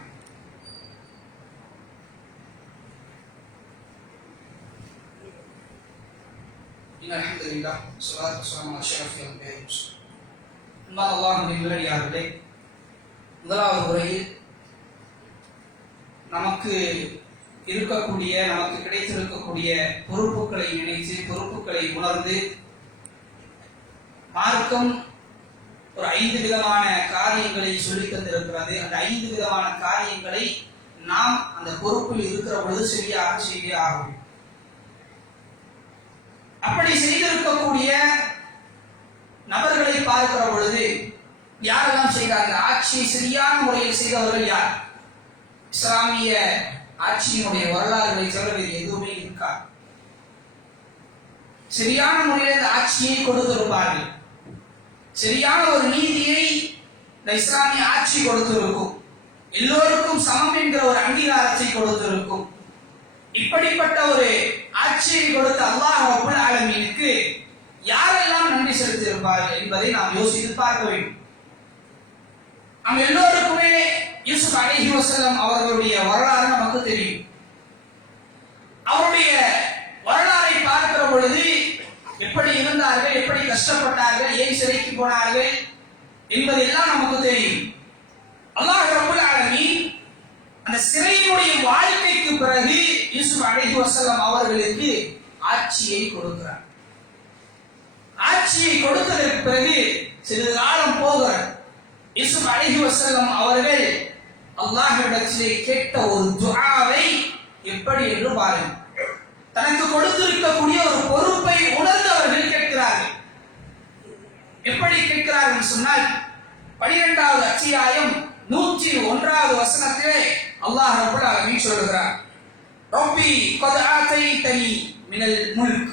அல்ஹம்துலில்லாஹ், ஸலாத்து வஸ்ஸலாமு அலா அஷ்ரஃபில் அன்பியா வல் முர்ஸலீன். அல்லாஹ்வின் நல்லடியார்களே, முதலாவது முறையில் நமக்கு இருக்கக்கூடிய, நமக்கு கிடைத்திருக்கக்கூடிய பொறுப்புகளை நினைத்து, பொறுப்புகளை உணர்ந்து, மார்க்கம் ஒரு 5 விதமான காரியங்களை சொல்லி தந்திருக்கிறது. அந்த 5 விதமான காரியங்களை நாம் அந்த பொறுப்பில் இருக்கிற பொழுது சரியாக செய்ய ஆகும். அப்படி செய்திருக்கக்கூடிய நபர்களை பார்க்கிற பொழுது யாரெல்லாம் செய்கிறார்கள்? ஆட்சியை சரியான முறையில் செய்தவர்கள் யார்? இஸ்லாமிய ஆட்சியினுடைய வரலாறுகளை தவிர வேறு எதுவுமே இருக்காது. சரியான முறையில் இந்த ஆட்சியை கொடுத்திருப்பார்கள். சரியான ஒரு நீதியை இந்த இஸ்லாமிய ஆட்சி கொடுத்திருக்கும். எல்லோருக்கும் சமம் என்கிற ஒரு அங்கீகாரத்தை கொடுத்திருக்கும். இப்படிப்பட்ட ஒரு ஆட்சியை கொடுத்த அல்லாஹ் ரப்பல் ஆலமீனுக்கு யாரெல்லாம் நன்றி செலுத்தியிருப்பார்கள் என்பதை நாம் யோசித்து பார்க்க வேண்டும். நாம் எல்லோருக்குமே யூசுப் அலைஹி வஸல்லம் அவர்களுடைய வரலாறு நமக்கு தெரியும். அவருடைய வரலாறை பார்க்கிற பொழுது எப்படி இருந்தார்கள், எப்படி கஷ்டப்பட்டார்கள், ஏன் சிறைக்கு போனார்கள் என்பதெல்லாம் நமக்கு தெரியும். அல்லாஹ் ரப்பல் ஆலமீன் அந்த சிறையினுடைய வாழ்க்கைக்கு பிறகு யூசுப் அலைஹி வஸல்லம் அவர்களுக்கு ஆட்சியை கொடுக்கிறார். ஆட்சியை கொடுத்ததற்கு பிறகு சிறிது காலம் போகிறார். யூசுப் அலைஹி வஸல்லம் அவர்கள் அல்லாஹ்விடத்திலே கேட்ட ஒரு துஆவை எப்படி என்று பாருங்கள். தனக்கு கொடுத்திருக்கக்கூடிய ஒரு பொறுப்பை உணர்ந்து அவர்கள் கேட்கிறார்கள். எப்படி கேட்கிறார்கள் சொன்னால் 12வது அத்தியாயம் 101வது வசனத்திலே அல்லாஹ் ரப்பல் ஆலமீன் சொல்கிறார், ரப்பி கத் ஆதைதனி மினல் முல்க்.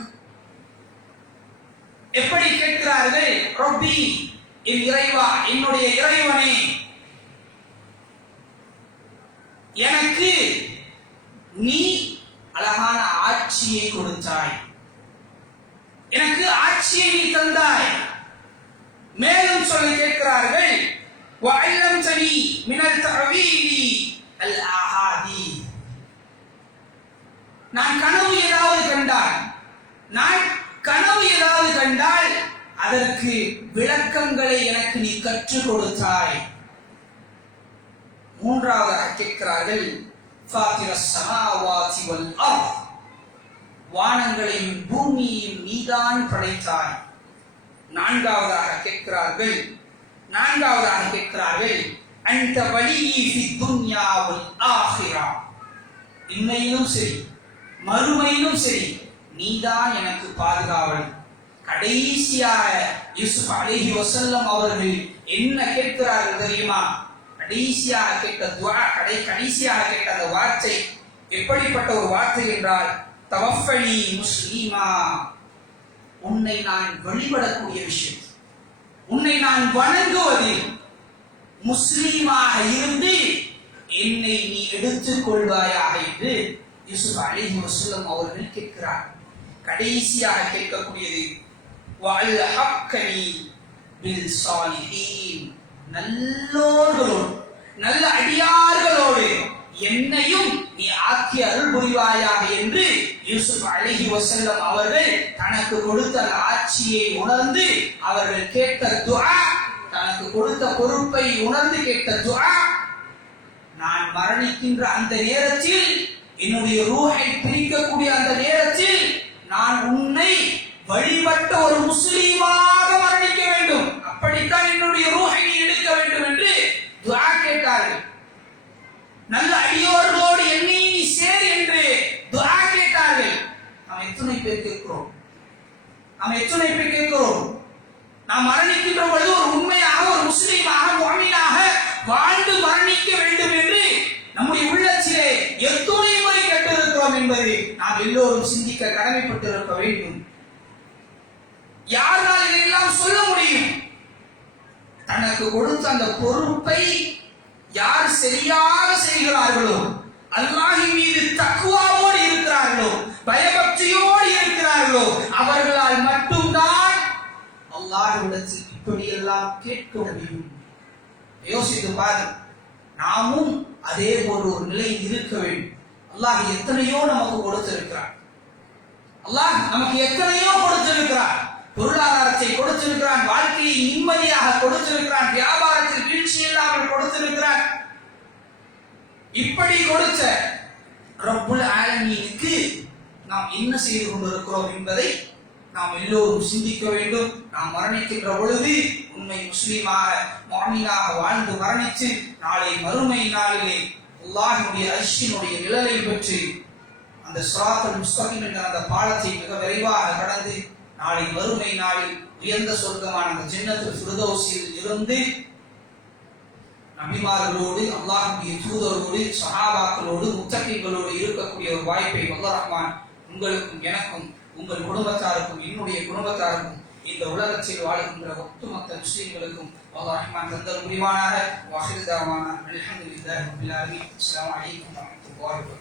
எப்படி கேட்கிறார்கள்? ரப்பி, என் இறைவா, என்னுடைய இறைவனே, எனக்கு நீ அழகான ஆட்சியை கொடுத்தாய், எனக்கு ஆட்சியை நீ தந்தாய். மேலும் சொல்லி கேட்கிறார்கள், வஅல்லம்தனி மினல் தஅவீலி அல் ஆஹாதி. நான் கனவு ஏதாவது கண்டால் அதற்கு விளக்கங்களை எனக்கு நீ கற்றுக் கொடுத்தாய். மூன்றாவதாக கேட்கிறார்கள், ஃபாத்திரஸ் ஸமாவாதி வல் அர்த். வானங்களையும் பூமியையும் நீதான் படைத்தாய். நான்காவதாக கேட்கிறார்கள் அன்த வலியி ஃபித் துன்யா வல் ஆখিরা. இம்மையிலும் சரி மறுமையிலும் சரி நீதான் எனக்கு பாதுகாவல். கடைசியாக யூசுப் அலைஹி வஸல்லம் அவர்கள் என்ன கேட்கிறார்கள் தெரியுமா? கடைசியாக கேட்ட துஆ, கடைசியாக கேட்ட அந்த வார்த்தை எப்படிப்பட்ட ஒரு வார்த்தை என்றால், தவஃபனி முஸ்லிமா. உன்னை நான் வழிபடக்கூடிய விஷயம், உன்னை நான் வணங்குவதில் முஸ்லீமாக இருந்து என்னை நீ எடுத்துக் கொள்வாயாக என்று யூசுப் அலைஹி வஸல்லம் அவர்கள் கேட்கிறார். கடைசியாக கேட்கக்கூடியது வஅல்ஹக்னி பில் சாலிஹீன். நல்லோர்களோடு, நல்ல அடியார்களோடு என்னையும் நீ ஆக்கி அருள் புரிவாயாக என்று யூசுப் அலைஹி வஸல்லம் அவர்கள் தனக்கு கொடுத்த அந்த ஆட்சியை உணர்ந்து அவர்கள் கேட்ட துஆ, தனக்கு கொடுத்த பொறுப்பை உணர்ந்து கேட்ட துஆ. நான் மரணிக்கின்ற அந்த நேரத்தில், என்னுடைய ரூஹை பிரிக்கக்கூடிய அந்த நேரத்தில், நான் உன்னை வழிபட்ட ஒரு முஸ்லீமாக மரணிக்க வேண்டும், அப்படித்தான் என்னுடைய ரூஹை நீ எடுக்க வேண்டும் என்று துஆ கேட்டார்கள். நல்ல அடியோர்களோடு என்னை நீ சேர் என்று துஆ கேட்டார்கள். நாம் எத்தனை பேர் கேட்கிறோம்? நாம் மரணிக்கின்ற பொழுது ஒரு உண்மையாக, ஒரு முஸ்லீமாக, முஃமினாக வாழ்ந்து மரணிக்க வேண்டும் என்று நம்முடைய உள்ளத்திலே எத்தனை முறை கேட்டிருக்கிறோம் என்பதை நாம் எல்லோரும் சிந்திக்க கடமைப்பட்டிருக்க வேண்டும். யாரால் இதையெல்லாம் சொல்ல முடியும்? தனக்கு கொடுத்த அந்த பொறுப்பை யார் சரியாக செய்கிறார்களோ, அல்லாஹ்வின் மீது தக்வாவோடு இருக்கிறார்களோ, பயபக்தியோடு இருக்கிறார்களோ, அவர்களால் மட்டும்தான் அல்லாஹ்விடத்தில் இப்படியெல்லாம் கேட்க முடியும். யோசித்து பாரு, நாமும் அதே போன்ற ஒரு நிலை இருக்க வேண்டும். அல்லாஹ் எத்தனையோ நமக்கு கொடுத்திருக்கிறார். பொருளாதாரத்தை கொடுத்திருக்கிறான், வாழ்க்கையை நிம்மதியாக கொடுத்திருக்கிறான், வியாபாரத்தில் வீழ்ச்சி இல்லாமல் கொடுத்திருக்கிறான். இப்படி கொடுத்த ரப்புல் ஆலமீனுக்கு நாம் என்ன செய்து கொண்டிருக்கிறோம் என்பதை நாம் எல்லோரும் சிந்திக்க வேண்டும். நாம் மரணிக்கின்ற பொழுது உண்மை முஸ்லீமாக, முஃமினாக வாழ்ந்து மரணித்து நாளை மறுமை நாளிலே அல்லாஹ்வுடைய அர்ஷினுடைய நிழலை பெற்று அந்த ஸிராத்துல் முஸ்தகீம் என்ற அந்த பாலத்தை மிக விரைவாக கடந்து நாளை மறுமை நாளில் உயர்ந்த சொர்க்கமான அந்த ஜன்னத்துல் ஃபிர்தௌஸில் இருந்து நபிமார்களோடு, அல்லாஹ்வுடைய தூதரோடு, சஹாபாக்களோடு, முத்தகீன்களோடு இருக்கக்கூடிய ஒரு வாய்ப்பை அல்லாஹ் ரஹ்மான் உங்களுக்கும் எனக்கும் உங்கள் குடும்பத்தாருக்கும் என்னுடைய குடும்பத்தாருக்கும் இந்த உலகத்தில் வாழ்கின்ற ஒட்டுமொத்த முஸ்லிம்களுக்கும் அல்லாஹ் ரஹ்மான் தந்தல் புரிவானாக. வாஹிர் தாவானா அல்ஹம்துலில்லாஹி ரப்பில் ஆலமீன். அஸ்ஸலாமு அலைக்கும் வரஹ்மத்துல்லாஹி வபரகாத்துஹு.